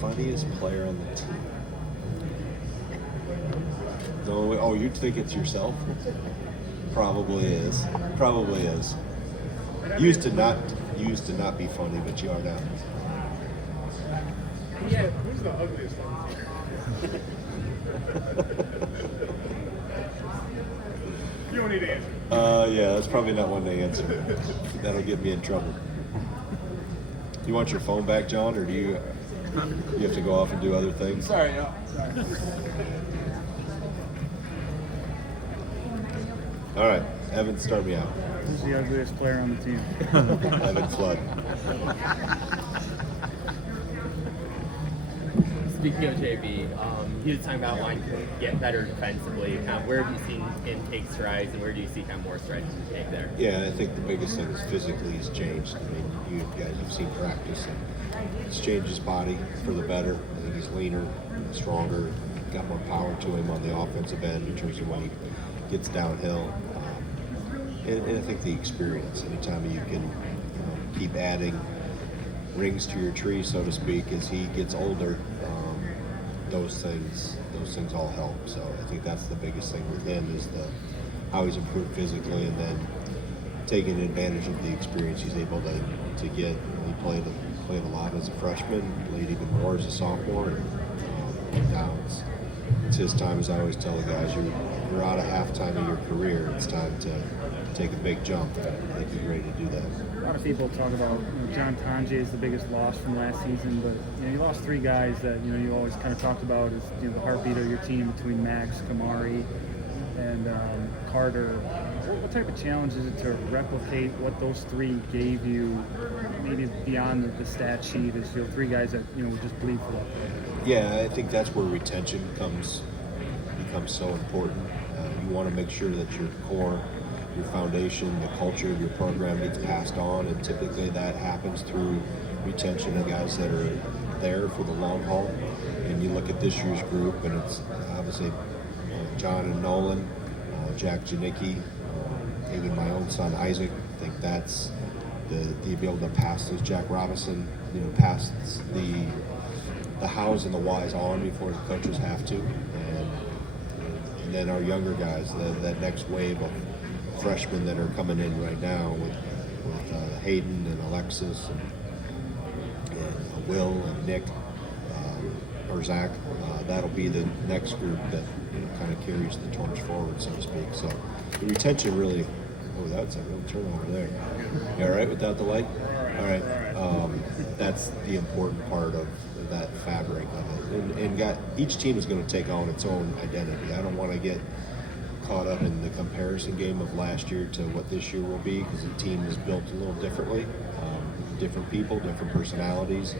Funniest player on the team. No, oh, you think it's yourself? Probably is. Probably is. Used to not be funny, but you are now. Yeah, who's the ugliest on the team? You don't need to answer. Yeah, that's probably not one to answer. That'll get me in trouble. You want your phone back, John, or do you have to go off and do other things? Sorry, no. Sorry. All right, Evan, start me out. Who's the ugliest player on the team? Evan Flood. Speaking of JB, he was talking about wanting to get better defensively. Kind of where have you seen him take strides, and where do you see kind of more strides to take there? Yeah, I think the biggest thing is physically he's changed. I mean, you've seen practice, and he's changed his body for the better. I think he's leaner, stronger, got more power to him on the offensive end in terms of when he gets downhill. And I think the experience, anytime you can keep adding rings to your tree, so to speak, as he gets older, those things all help. So I think that's the biggest thing with him is how he's improved physically, and then taking advantage of the experience he's able to get. He played a lot as a freshman, played even more as a sophomore, and now it's his time. As I always tell the guys, you're out of halftime of your career. It's time to take a big jump. I think he's ready to do that. A lot of people talk about John Tonje is the biggest loss from last season, but you lost three guys that you always kind of talked about as the heartbeat of your team between Max, Kamari, and Carter. What type of challenge is it to replicate what those three gave you, maybe beyond the stat sheet? Is three guys that would just bleed for that player? Yeah, I think that's where retention becomes so important. You want to make sure that your core, your foundation, the culture of your program gets passed on, and typically that happens through retention of guys that are there for the long haul. And you look at this year's group, and it's obviously John and Nolan, Jack Janicki, even my own son Isaac. I think that's the ability to pass those Jack Robinson, pass the hows and the whys on before the coaches have to, and then our younger guys, that next wave of freshmen that are coming in right now with Hayden and Alexis and Will and Nick or Zach. That'll be the next group that kind of carries the torch forward, so to speak. So the retention really. Oh, that's a real turnover there. You all right without the light? All right. That's the important part of that fabric of it. And each team is going to take on its own identity. I don't want to get caught up in the comparison game of last year to what this year will be, because the team is built a little differently. Different people, different personalities.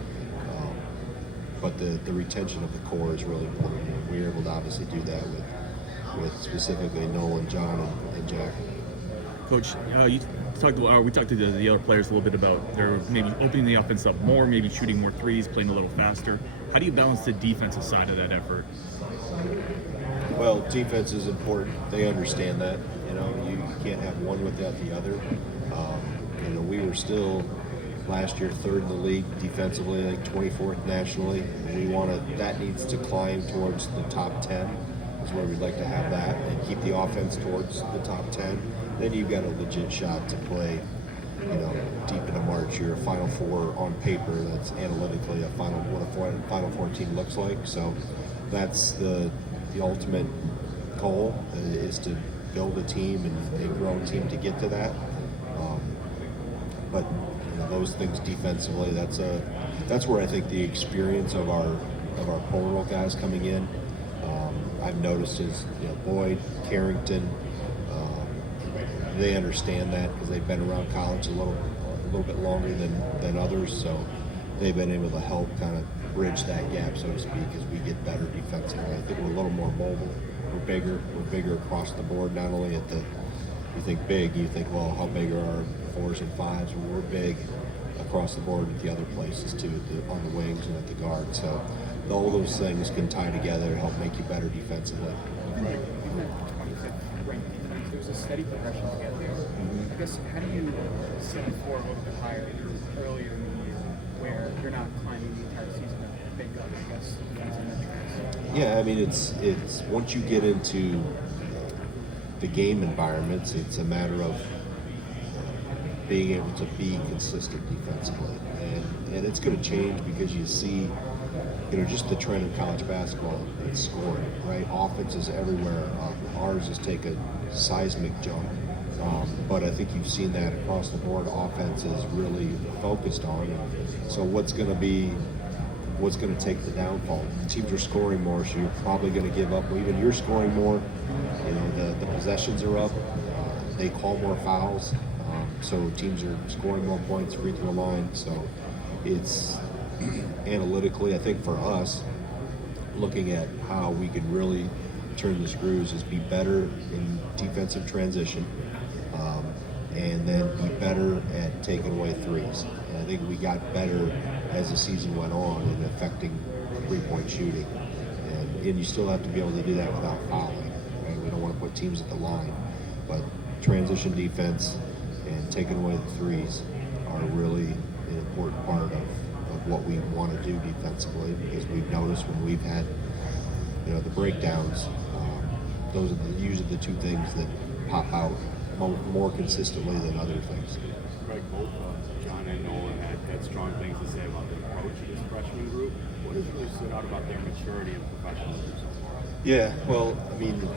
But the retention of the core is really important. And we were able to obviously do that with specifically Nolan, John, and Jack. Coach, we talked to the other players a little bit about their maybe opening the offense up more, maybe shooting more threes, playing a little faster. How do you balance the defensive side of that effort? Well, defense is important. They understand that. You can't have one without the other. We were still last year third in the league defensively, like 24th nationally. That needs to climb towards the top 10. Is where we'd like to have that, and keep the offense towards the top 10. Then you've got a legit shot to play, deep into March. You're a Final Four on paper. That's analytically what a Final Four team looks like. So that's the ultimate goal, is to build a team and grow a team to get to that. But those things defensively, that's where I think the experience of our portal guys coming in. I've noticed is Boyd, Carrington. They understand that because they've been around college a little bit longer than others, so they've been able to help kind of bridge that gap, so to speak, as we get better defensively. I think we're a little more mobile. We're bigger across the board. Not only you think big, you think, well, how big are our 4s and 5s? Well, we're big across the board at the other places too, on the wings and at the guard. So all those things can tie together to help make you better defensively. Right. There's a steady progression to get there. I guess, how do you set the floor a little bit higher earlier in the year where you're not climbing the entire season at a big I guess, defensive metrics? Yeah, I mean, it's once you get into the game environments, it's a matter of being able to be consistent defensively, and it's going to change because you see, just the trend in college basketball. It's scoring, right? Offenses everywhere. Ours has taken a seismic jump, but I think you've seen that across the board. Offense is really focused on. So what's going to take the downfall? Teams are scoring more, so you're probably going to give up. Well, even you're scoring more. The possessions are up. They call more fouls, so teams are scoring more points, free throw line. So it's analytically, I think for us, looking at how we can really turn the screws is be better in defensive transition, and then be better at taking away threes. And I think we got better as the season went on in affecting three-point shooting. And you still have to be able to do that without fouling. Right? We don't want to put teams at the line, but transition defense and taking away the threes are really an important part of what we want to do defensively, because we've noticed when we've had the breakdowns, those are usually the two things that pop out more consistently than other things. Greg, both John and Nolan had strong things to say about the approach of this freshman group. What has really stood out about their maturity and professionalism so far? Yeah, well, I mean,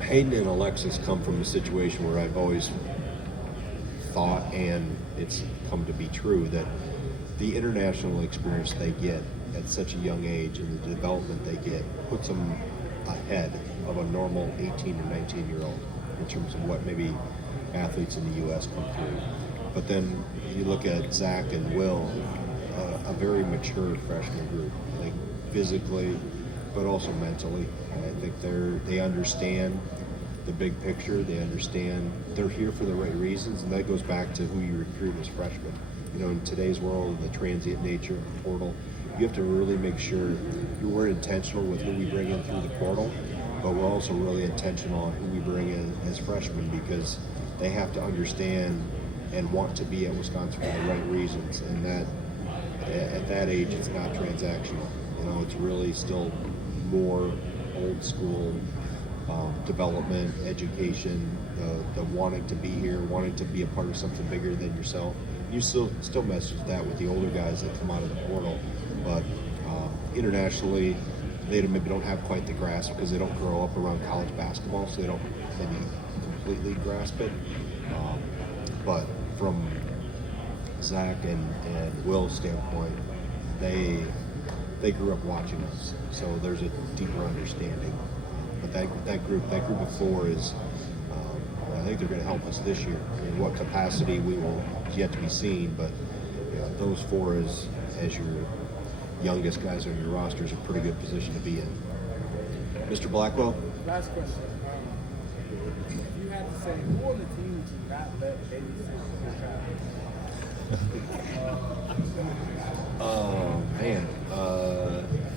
Hayden and Alexis come from a situation where I've always thought, and it's come to be true, that the international experience they get at such a young age and the development they get puts them ahead of a normal 18 or 19-year-old in terms of what maybe athletes in the U.S. come through. But then you look at Zach and Will, a very mature freshman group, I think physically, but also mentally. I think they understand the big picture. They understand they're here for the right reasons, and that goes back to who you recruit as freshmen. In today's world, the transient nature of the portal, you have to really make sure we're intentional with who we bring in through the portal, but we're also really intentional on who we bring in as freshmen, because they have to understand and want to be at Wisconsin for the right reasons. And that at that age, it's not transactional. It's really still more old school development, education, the wanting to be here, wanting to be a part of something bigger than yourself. You still message that with the older guys that come out of the portal, but internationally, they maybe don't have quite the grasp because they don't grow up around college basketball, so they don't maybe completely grasp it. But from Zach and Will's standpoint, they grew up watching us, so there's a deeper understanding. But that group of four is, I think they're going to help us this year. In what capacity we will yet to be seen, but those four as your youngest guys on your roster is a pretty good position to be in. Mr. Blackwell? Last question. If you had to say, who are the teams you not let babysit your child? Oh, man.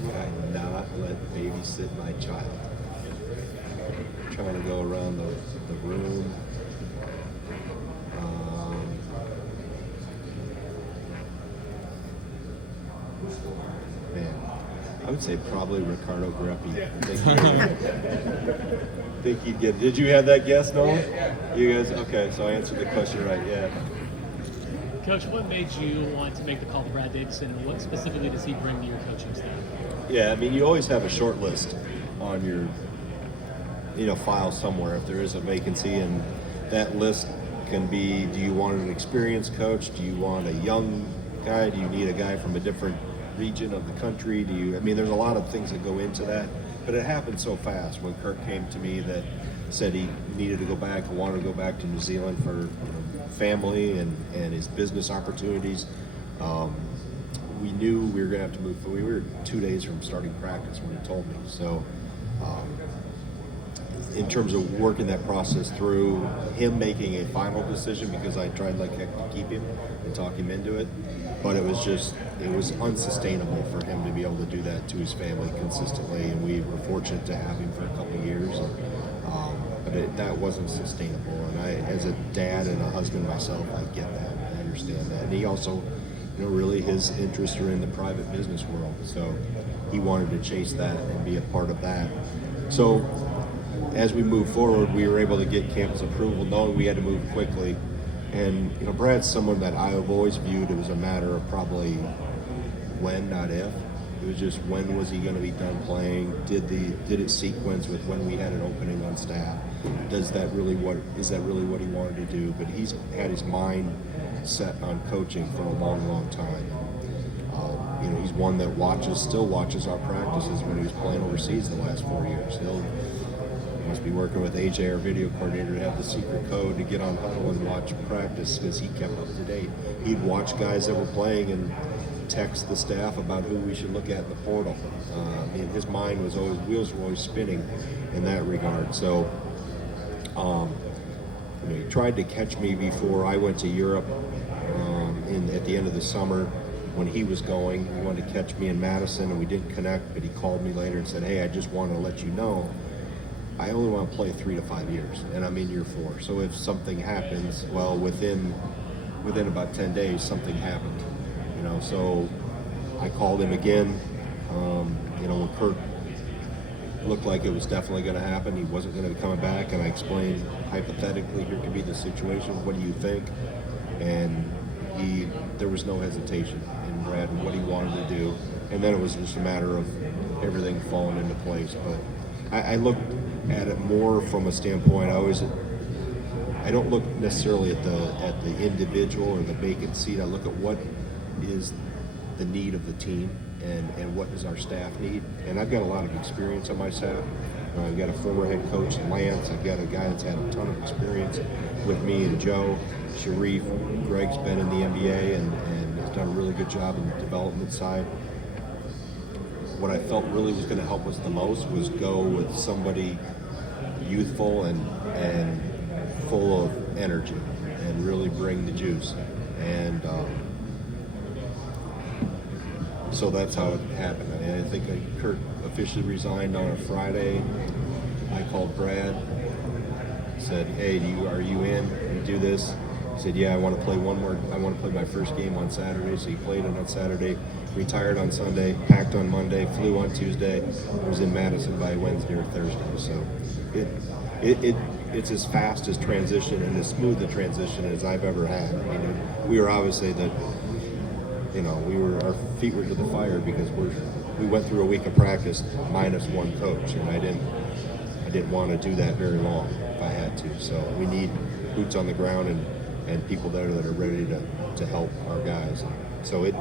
Would I not let babysit my child? Trying to go around the room. Man, I would say probably Ricardo Greppi. Think he'd get. Did you have that guess, Noel? You guys? Okay, so I answered the question right. Yeah. Coach, what made you want to make the call to Brad Davison, and what specifically does he bring to your coaching staff? Yeah, I mean, you always have a short list on your file somewhere if there is a vacancy, and that list can be, do you want an experienced coach? Do you want a young guy? Do you need a guy from a different region of the country? There's a lot of things that go into that, but it happened so fast when Kirk came to me that said he needed to go back and wanted to go back to New Zealand for family and his business opportunities. We knew we were going to have to move. We were 2 days from starting practice when he told me. So in terms of working that process through, him making a final decision, because I tried like heck to keep him and talk him into it, but it was unsustainable for him to be able to do that to his family consistently, and we were fortunate to have him for a couple of years, but that wasn't sustainable. And I, as a dad and a husband myself, I get that, I understand that. And he also really his interests are in the private business world. So he wanted to chase that and be a part of that. So as we move forward, we were able to get campus approval, knowing we had to move quickly. And Brad's someone that I have always viewed it was a matter of probably when, not if. It was just when was he going to be done playing? Did it sequence with when we had an opening on staff? Is that really what he wanted to do? But he's had his mind set on coaching for a long, long time. He's one that still watches our practices when he was playing overseas the last 4 years. He must be working with AJ, our video coordinator, to have the secret code to get on huddle and watch practice because he kept up to date. He'd watch guys that were playing and text the staff about who we should look at in the portal. His mind wheels were always spinning in that regard. So he tried to catch me before I went to Europe at the end of the summer when he was going. He wanted to catch me in Madison, and we didn't connect, but he called me later and said, hey, I just want to let you know I only want to play 3 to 5 years, and I'm in year 4. So if something happens, well, within about 10 days, something happened. So I called him again. When Kurt looked like it was definitely going to happen, he wasn't going to be coming back, and I explained hypothetically, here could be the situation. What do you think? And there was no hesitation in Brad and what he wanted to do, and then it was just a matter of everything falling into place. But I looked at it more from a standpoint. I don't look necessarily at the individual or the vacant seat. I look at what is the need of the team and what does our staff need. And I've got a lot of experience on my staff. I've got a former head coach, Lance. I've got a guy that's had a ton of experience with me and Joe. Sharif, Greg's been in the NBA and has done a really good job in the development side. What I felt really was going to help us the most was go with somebody youthful and full of energy and really bring the juice. And so that's how it happened. I think Kurt officially resigned on a Friday. I called Brad, said, hey, are you in? Can you do this? He said, yeah, I want to play my first game on Saturday. So he played it on Saturday, retired on Sunday, packed on Monday, flew on Tuesday, was in Madison by Wednesday or Thursday. So it's as fast as transition and as smooth a transition as I've ever had. We were obviously our feet were to the fire because we went through a week of practice minus one coach, and I didn't want to do that very long if I had to. So we need boots on the ground and people there that are ready to help our guys. So it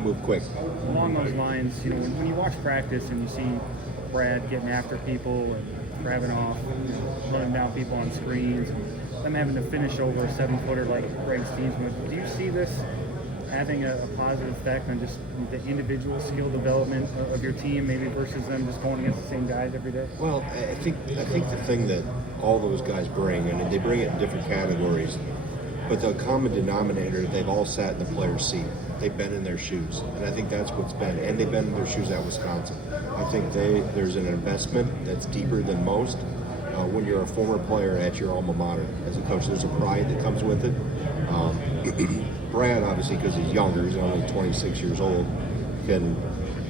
moved quick. Along those lines, when you watch practice and you see Brad getting after people and grabbing off, running down people on screens, and them having to finish over a 7-footer like Greg Steensma, do you see this having a positive effect on just the individual skill development of your team, maybe versus them just going against the same guys every day? Well, I think the thing that all those guys bring, and they bring it in different categories, but the common denominator, they've all sat in the player's seat. They've been in their shoes, and I think that's what's been, and they've been in their shoes at Wisconsin. I think there's an investment that's deeper than most. When you're a former player at your alma mater as a coach, there's a pride that comes with it. Brad, obviously, because he's younger, he's only 26 years old, can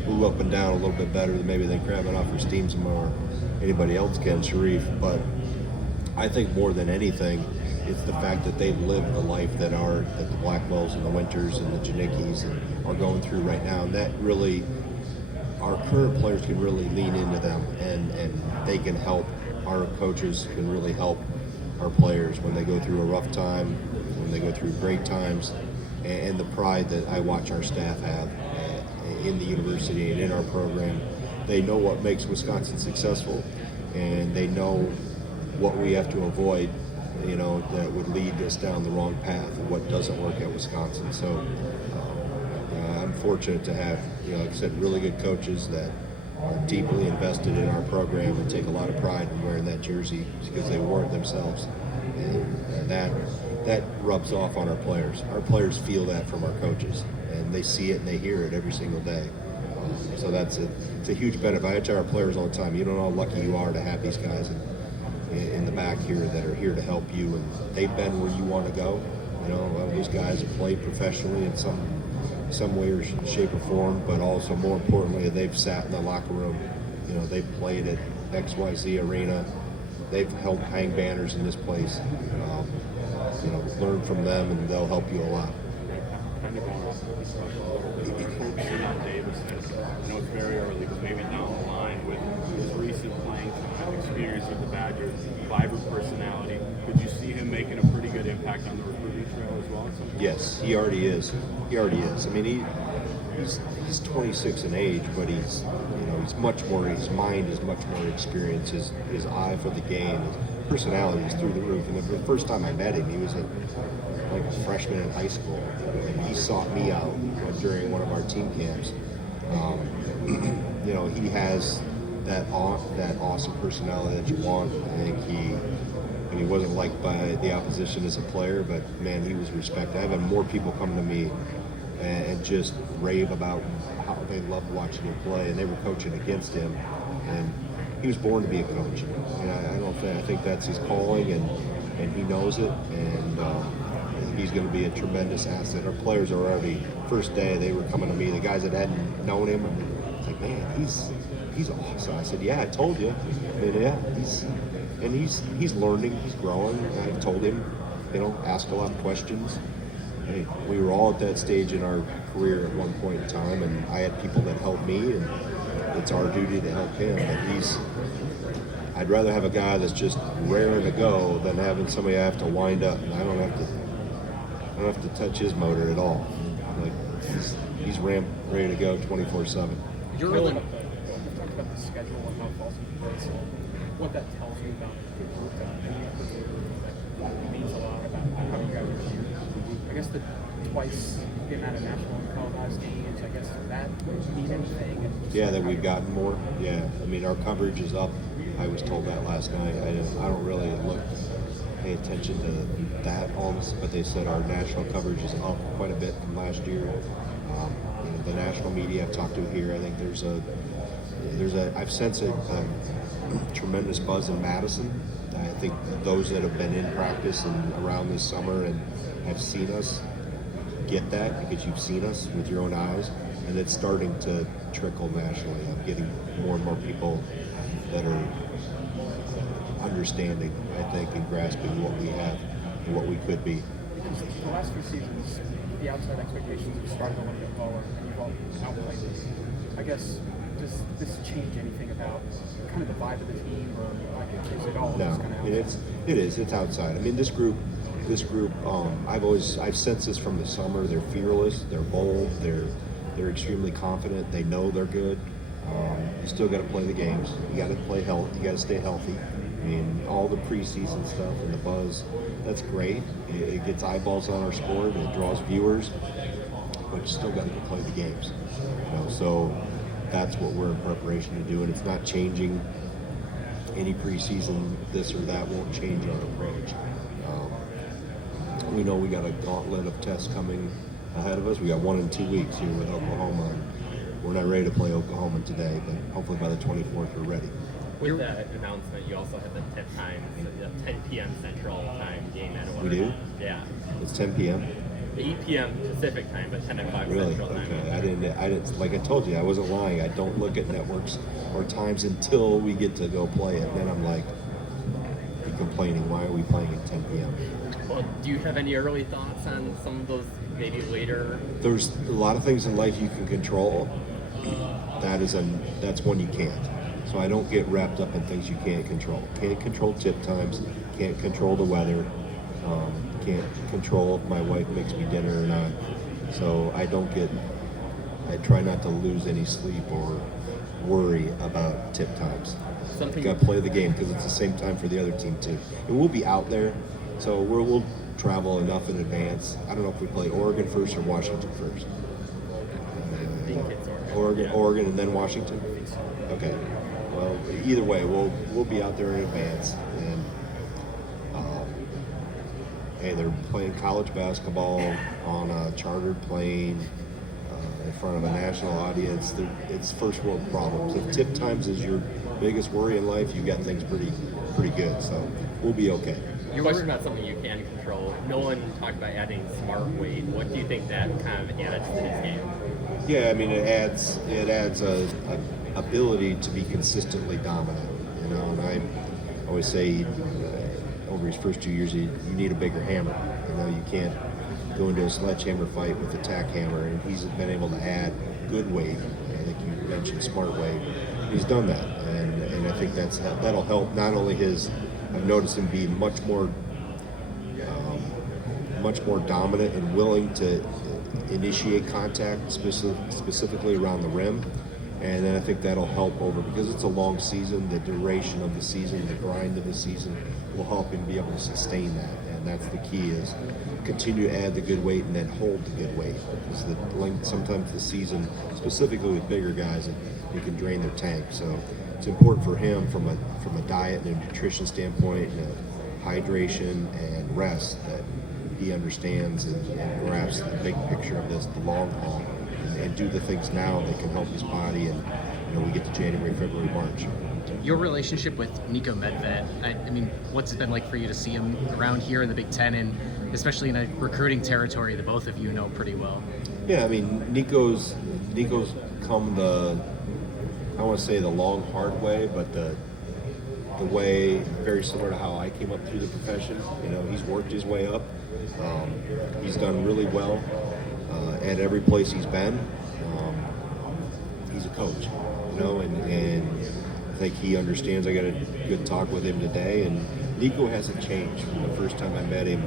move up and down a little bit better than maybe Kravinoff or Steensma or anybody else can, Sharif. But I think more than anything, it's the fact that they've lived the life that the Blackwells and the Winters and the Janickis are going through right now. And that really, our current players can really lean into them, and they can help. Our coaches can really help our players when they go through a rough time, when they go through great times, and the pride that I watch our staff have in the university and in our program. They know what makes Wisconsin successful, and they know what we have to avoid, that would lead us down the wrong path and what doesn't work at Wisconsin. So I'm fortunate to have, like I said, really good coaches that are deeply invested in our program and take a lot of pride in wearing that jersey because they wore it themselves. And that rubs off on our players. Our players feel that from our coaches, and they see it and they hear it every single day. So it's a huge benefit. I tell our players all the time, you don't know how lucky you are to have these guys in the back here that are here to help you, and they've been where you want to go. A lot of these guys have played professionally in some some way or shape or form, but also more importantly, they've sat in the locker room. You know, they've played at XYZ Arena. They've helped hang banners in this place. You know, learn from them, and they'll help you a lot. Kind of going off of this question, Coach Senat Davis has, I know it's very early, but maybe down the line with his recent playing time, experience with the Badgers, vibrant personality, could you see him making a pretty good impact on the recruiting trail as well at some point? Yes, he already is. He already is. I mean, he's 26 in age, but he's much more. His mind is much more experienced. His eye for the game, his personality is through the roof. And the first time I met him, he was like a freshman in high school, and he sought me out during one of our team camps. You know, he has that awesome personality that you want. I think he wasn't liked by the opposition as a player, but man, he was respected. I've had more people come to me and just rave about how they loved watching him play, and they were coaching against him, and he was born to be a coach. And I think that's his calling, and he knows it, and he's going to be a tremendous asset. Our players are already, first day, they were coming to me, the guys that hadn't known him, it's like, man, he's awesome. I said, yeah, I told you. And yeah, he's learning, he's growing. I've told him, you know, ask a lot of questions. Hey, we were all at that stage in our career at one point in time, and I had people that helped me, and it's our duty to help him. But I'd rather have a guy that's just raring to go than having somebody I have to wind up, and I don't have to touch his motor at all. Like he's ready to go 24/7. You've talked about the schedule and how Folsom plays. What that tells you about the group that means a lot about how you guys are viewed. I guess twice the amount of national and televised games, I guess, does that mean anything? Yeah, that we've gotten more. Yeah, I mean, our coverage is up. I was told that last night. I don't really pay attention to that almost, but they said our national coverage is up quite a bit from last year. The national media I've talked to here, I think I've sensed a tremendous buzz in Madison. I think those that have been in practice and around this summer and have seen us get that because you've seen us with your own eyes, and it's starting to trickle nationally. I'm getting more and more people that are understanding, I think, and grasping what we have and what we could be. The last few seasons, the outside expectations have started a little bit lower, and you've all outplayed this. I guess, does this change anything about kind of the vibe of the team, or is it all just kind of outside? It's outside. I mean, this group, I've sensed this from the summer. They're fearless, they're bold, they're extremely confident. They know they're good. You still got to play the games. You got to play health. You got to stay healthy. I mean, all the preseason stuff and the buzz, that's great. It gets eyeballs on our sport. It draws viewers, but you still got to play the games. You know, so that's what we're in preparation to do, and it's not changing any preseason. This or that won't change our approach. We know we got a gauntlet of tests coming ahead of us. We got 1 in 2 weeks here with Oklahoma. We're not ready to play Oklahoma today, but hopefully by the 24th we're ready. With that announcement, you also have the 10 p.m. Central Time game at Oregon. We do? Yeah. It's 10 p.m. 8 p.m. Pacific Time, but 10 o'clock Really? Central Time. Okay. I didn't. Like I told you, I wasn't lying. I don't look at networks or times until we get to go play it. Then I'm like, you're complaining. Why are we playing at 10 p.m.? Well, do you have any early thoughts on some of those maybe later? There's a lot of things in life you can control. That's one you can't. So I don't get wrapped up in things you can't control. Can't control tip times. Can't control the weather. Can't control if my wife makes me dinner or not. So I try not to lose any sleep or worry about tip times. Got to play the game because it's the same time for the other team too. And we'll be out there, so we'll travel enough in advance. I don't know if we play Oregon first or Washington first. I think it's Oregon, and then Washington. Okay. Well, either way, we'll be out there in advance, and hey, they're playing college basketball on a chartered plane in front of a national audience. It's first world problems. If tip times is your biggest worry in life, you got things pretty good. So we'll be okay. Question about something you can control. Nolan talked about adding smart weight. What do you think that kind of adds to his game? Yeah, I mean it adds a ability to be consistently dominant. You know, and I always say over his first 2 years, you need a bigger hammer. You know, you can't go into a sledgehammer fight with a tack hammer, and he's been able to add good weight. I think you mentioned smart weight. He's done that, and I think that'll help not only his. I've noticed him be much more dominant and willing to initiate contact, specifically around the rim. And then I think that'll help over, because it's a long season, the duration of the season, the grind of the season will help him be able to sustain that. And that's the key, is continue to add the good weight and then hold the good weight. Because the length, sometimes the season, specifically with bigger guys, you can drain their tank. So it's important for him from a diet and a nutrition standpoint, and a hydration and rest, that he understands and grasps the big picture of this, the long haul, and do the things now that can help his body. And we get to January, February, March. Your relationship with Nico Medved, I mean, what's it been like for you to see him around here in the Big Ten, and especially in a recruiting territory that both of you know pretty well? Yeah, I mean, Nico's come I want to say the long, hard way, but the way very similar to how I came up through the profession. You know, he's worked his way up. He's done really well at every place he's been. He's a coach, you know, and I think he understands. I got a good talk with him today, and Nico hasn't changed from the first time I met him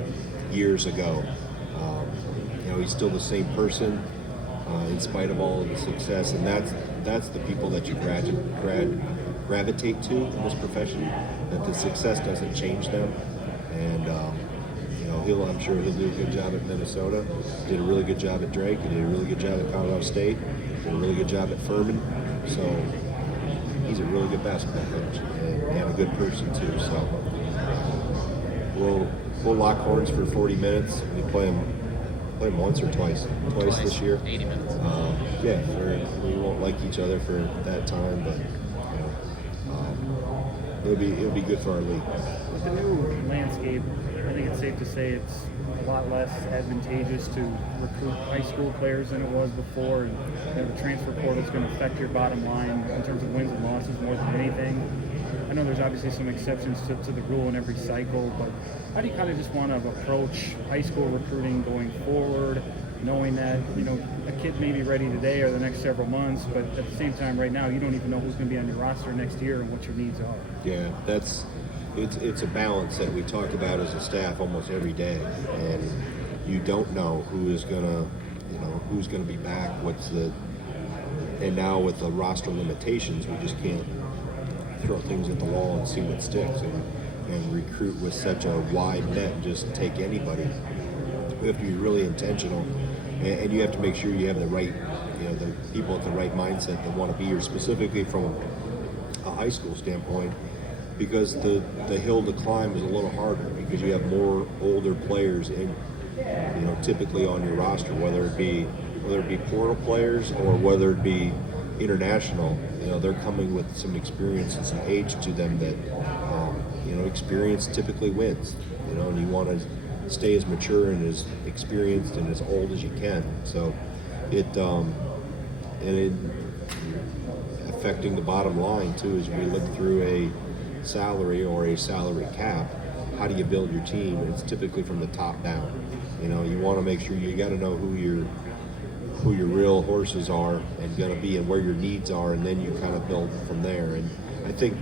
years ago. You know, he's still the same person in spite of all of the success, and that's the people that you gravitate to in this profession. That the success doesn't change them, and I'm sure he'll do a good job at Minnesota. Did a really good job at Drake. He did a really good job at Colorado State. Did a really good job at Furman. So he's a really good basketball coach and a good person too. So we'll lock horns for 40 minutes. We play him once or twice this year. 80 minutes. We won't like each other for that time, but it'll be good for our league. With the new landscape, I think it's safe to say it's a lot less advantageous to recruit high school players than it was before, and the transfer portal is going to affect your bottom line in terms of wins and losses more than anything. I know there's obviously some exceptions to the rule in every cycle, but how do you kind of just want to approach high school recruiting going forward, knowing that, a kid may be ready today or the next several months, but at the same time right now you don't even know who's going to be on your roster next year and what your needs are? Yeah, it's a balance that we talk about as a staff almost every day, and you don't know who's gonna be back. And now with the roster limitations, we just can't throw things at the wall and see what sticks, and recruit with such a wide net and just take anybody. We have to be really intentional, and you have to make sure you have the right, the people at the right mindset that want to be here, specifically from a high school standpoint, because the hill to climb is a little harder because you have more older players typically on your roster, whether it be portal players or whether it be international. They're coming with some experience and some age to them that experience typically wins. And you want to stay as mature and as experienced and as old as you can. So it affecting the bottom line too, as we look through a salary or a salary cap. How do you build your team? It's typically from the top down. You want to make sure you got to know who your real horses are and going to be, and where your needs are, and then you kind of build from there. And I think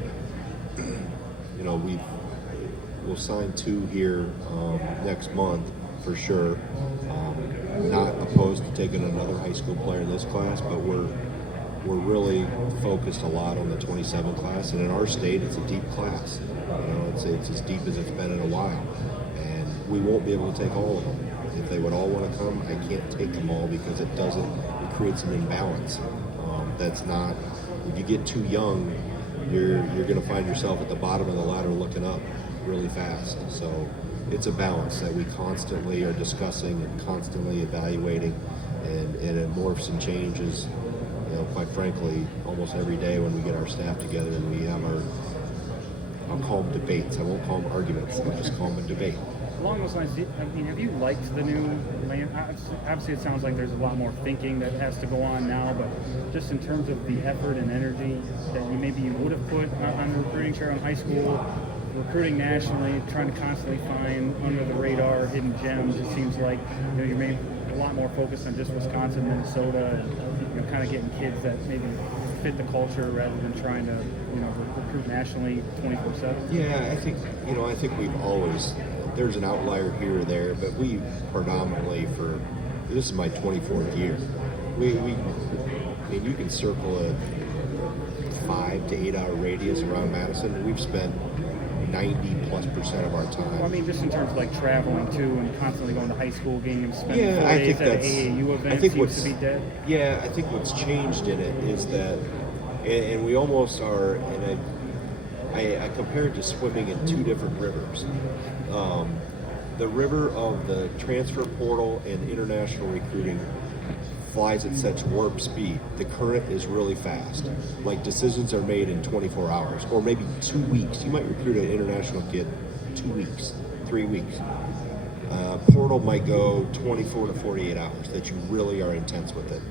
we'll sign 2 here next month for sure. Not opposed to taking another high school player in this class, but we're really focused a lot on the 27 class, and in our state, it's a deep class. It's as deep as it's been in a while, and we won't be able to take all of them. If they would all want to come, I can't take them all because it creates an imbalance. That's not. If you get too young, you're going to find yourself at the bottom of the ladder looking up really fast. So it's a balance that we constantly are discussing and constantly evaluating, and it morphs and changes. Quite frankly, almost every day when we get our staff together and we have I'll call them debates. I won't call them arguments. I'll just call them a debate. Along those lines, I mean, have you liked the new land? Obviously, it sounds like there's a lot more thinking that has to go on now, but just in terms of the effort and energy that you would have put on the recruiting chair in high school, recruiting nationally, trying to constantly find under the radar hidden gems, it seems like you're maybe a lot more focused on just Wisconsin, Minnesota, and kind of getting kids that maybe fit the culture rather than trying to recruit nationally 24/7. Yeah, I think we've always, there's an outlier here or there, but we predominantly this is my 24th year. I mean, you can circle a 5 to 8 hour radius around Madison. We've spent 90+% of our time. Well, I mean, just in terms of like traveling too and constantly going to high school games, spending Yeah, 4 I days think at an that's. AAU event I think seems to be dead. Yeah, I think what's changed in it is that, and we almost are in I compare it to swimming in 2 different rivers. The river of the transfer portal and international recruiting flies at such warp speed. The current is really fast. Like, decisions are made in 24 hours or maybe 2 weeks. You might recruit an international kid 2 weeks, 3 weeks. Portal might go 24 to 48 hours, that you really are intense with it.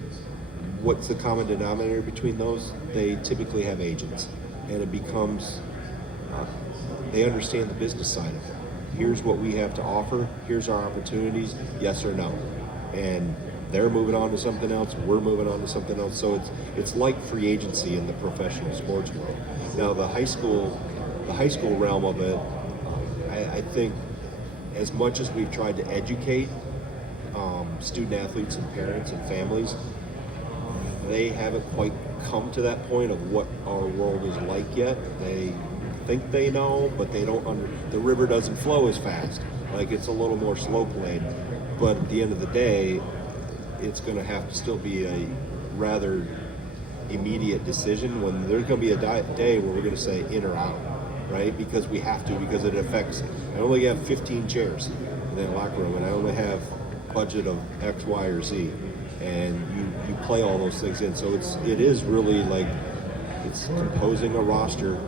What's the common denominator between those? They typically have agents, and it becomes, they understand the business side of it. Here's what we have to offer, here's our opportunities, yes or no. And they're moving on to something else, we're moving on to something else. So it's like free agency in the professional sports world. Now the high school realm of it, I think as much as we've tried to educate student athletes and parents and families, they haven't quite come to that point of what our world is like yet. They think they know, but they don't the river doesn't flow as fast. Like, it's a little more slope lane. But at the end of the day, it's going to have to still be a rather immediate decision when there's going to be a day where we're going to say in or out, right? Because we have to, because it affects, I only have 15 chairs in that locker room, and I only have budget of X, Y, or Z. And you play all those things in. So it is really like, it's composing a roster,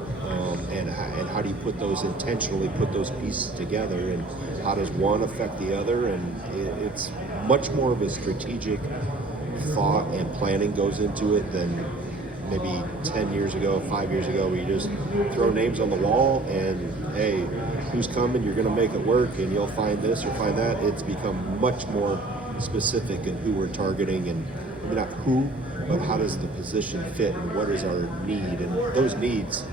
and how do you put those pieces together, and how does one affect the other, and it's much more of a strategic thought and planning goes into it than maybe 10 years ago, 5 years ago, where you just throw names on the wall and, hey, who's coming, you're going to make it work, and you'll find this or find that. It's become much more specific in who we're targeting, and maybe not who, but how does the position fit, and what is our need, and those needs.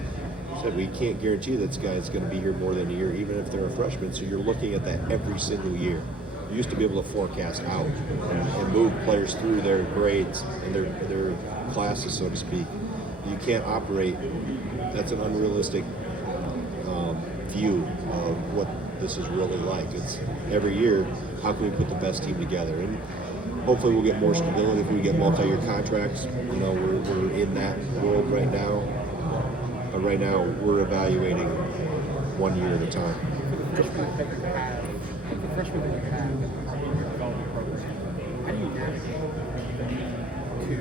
Said we can't guarantee that this guy's going to be here more than a year, even if they're a freshman. So you're looking at that every single year. You used to be able to forecast out and move players through their grades and their classes, so to speak. You can't operate. That's an unrealistic view of what this is really like. It's every year, how can we put the best team together? And hopefully we'll get more stability if we get multi-year contracts. We're in that world right now. Right now, we're evaluating 1 year at a time. The freshmen that you have in your development program, how do you navigate the need to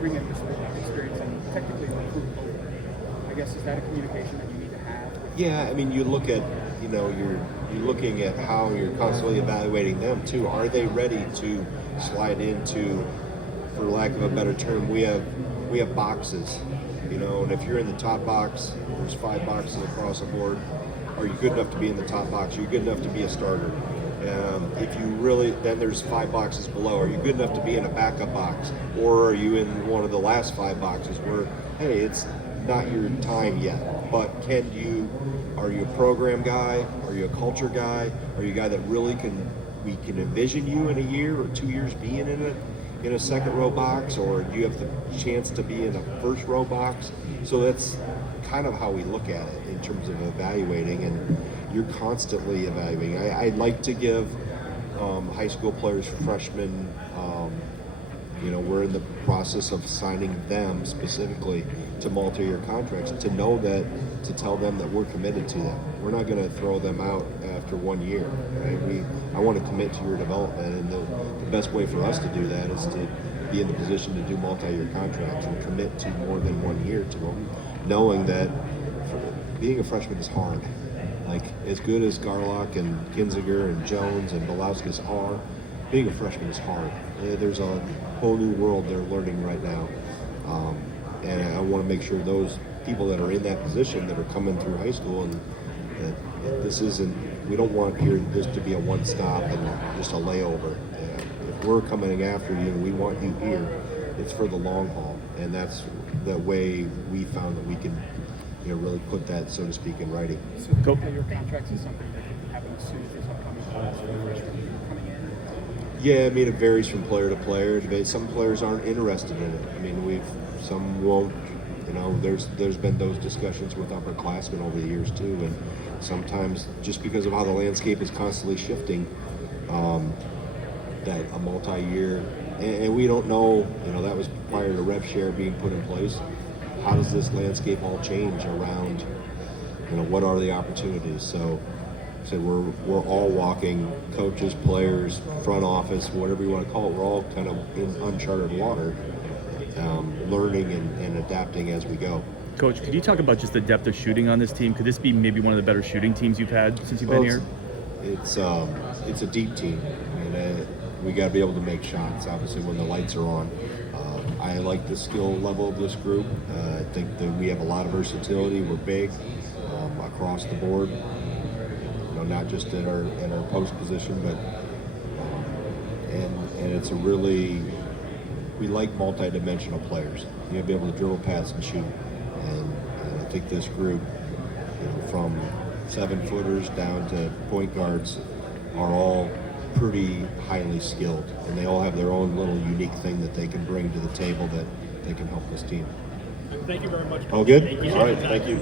bring in this experience and technically recruit over? I guess, is that a communication that you need to have? Yeah, I mean, you look at, you're looking at how you're constantly evaluating them too. Are they ready to slide into, for lack of a better term, we have boxes. And if you're in the top box, there's 5 boxes across the board. Are you good enough to be in the top box? Are you good enough to be a starter? If you really, then there's 5 boxes below. Are you good enough to be in a backup box? Or are you in one of the last 5 boxes where, hey, it's not your time yet, but are you a program guy? Are you a culture guy? Are you a guy that really we can envision you in a year or 2 years being in a second row box, or do you have the chance to be in a first row box? So that's kind of how we look at it in terms of evaluating, and you're constantly evaluating. I like to give high school players, freshmen, we're in the process of signing them specifically to multi-year contracts, to know that, to tell them that we're committed to them. We're not going to throw them out after 1 year, right? I want to commit to your development, and the best way for us to do that is to be in the position to do multi-year contracts and commit to more than 1 year to them, knowing that being a freshman is hard. Like, as good as Garlock and Kinziger and Jones and Belowskis are, being a freshman is hard. There's a whole new world they're learning right now. And I want to make sure those people that are in that position that are coming through high school, and that this isn't, we don't want here just to be a one-stop and just a layover. If we're coming after you and we want you here, it's for the long haul. And that's the way we found that we can, really put that, so to speak, in writing. So your contracts is something that could happen as soon as this upcoming class for freshmen coming in? Yeah, I mean, it varies from player to player. Some players aren't interested in it. I mean, some won't. There's been those discussions with upperclassmen over the years too, and sometimes just because of how the landscape is constantly shifting, that a multi-year, and we don't know. That was prior to rev share being put in place. How does this landscape all change around? What are the opportunities? So we're all walking, coaches, players, front office, whatever you want to call it. We're all kind of in uncharted water, learning and adapting as we go. Coach, could you talk about just the depth of shooting on this team? Could this be maybe one of the better shooting teams you've had since you've been here? It's a deep team. We got to be able to make shots, obviously, when the lights are on. I like the skill level of this group. I think that we have a lot of versatility. We're big across the board. Not just in our post position, but and it's we like multi-dimensional players. You have to be able to dribble, pass, and shoot. And I think this group, from 7-footers down to point guards, are all pretty highly skilled, and they all have their own little unique thing that they can bring to the table that they can help this team. Thank you very much. All good? All right, thank you.